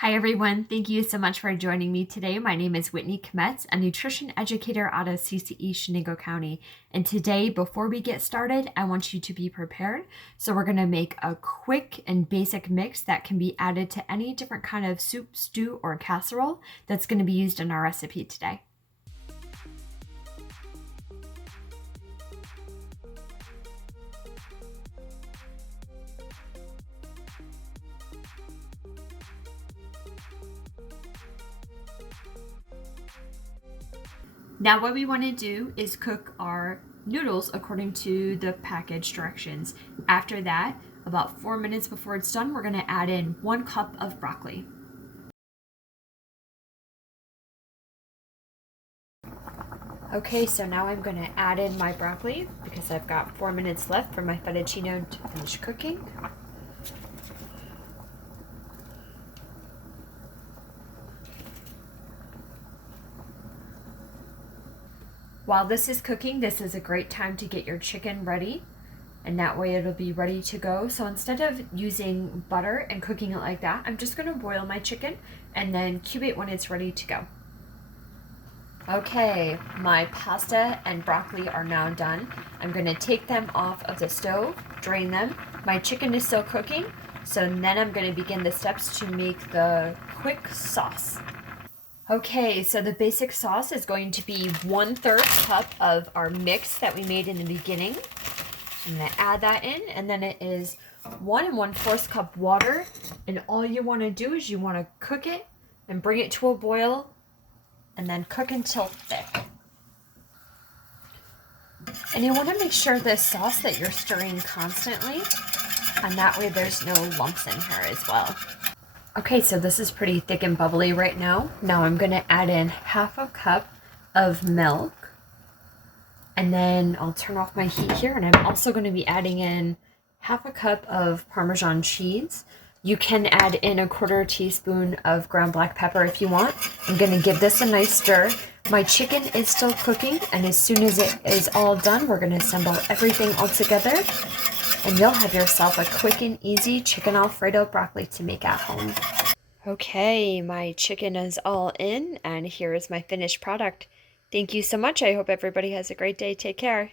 Hi everyone, thank you so much for joining me today. My name is Whitney Kometz, a nutrition educator out of CCE Shenango County. And today, before we get started, I want you to be prepared. So we're gonna make a quick and basic mix that can be added to any different kind of soup, stew, or casserole that's gonna be used in our recipe today. Now what we want to do is cook our noodles according to the package directions. After that, about 4 minutes before it's done, we're going to add in 1 cup of broccoli. Okay, so now I'm going to add in my broccoli because I've got 4 minutes left for my fettuccine to finish cooking. While this is cooking, this is a great time to get your chicken ready, and that way it'll be ready to go. So instead of using butter and cooking it like that, I'm just going to boil my chicken and then cube it when it's ready to go. Okay, my pasta and broccoli are now done. I'm going to take them off of the stove, drain them. My chicken is still cooking, so then I'm going to begin the steps to make the quick sauce. Okay, so the basic sauce is going to be 1/3 cup of our mix that we made in the beginning. I'm going to add that in, and then it is 1 1/4 cup water, and all you want to do is you want to cook it and bring it to a boil, and then cook until thick. And you want to make sure this sauce that you're stirring constantly, and that way there's no lumps in here as well. Okay, so this is pretty thick and bubbly right now. Now I'm going to add in 1/2 cup of milk. And then I'll turn off my heat here, and I'm also going to be adding in 1/2 cup of Parmesan cheese. You can add in 1/4 teaspoon of ground black pepper if you want. I'm going to give this a nice stir. My chicken is still cooking, and as soon as it is all done, we're going to assemble everything all together. And you'll have yourself a quick and easy chicken Alfredo broccoli to make at home. Okay, my chicken is all in, and here is my finished product. Thank you so much. I hope everybody has a great day. Take care.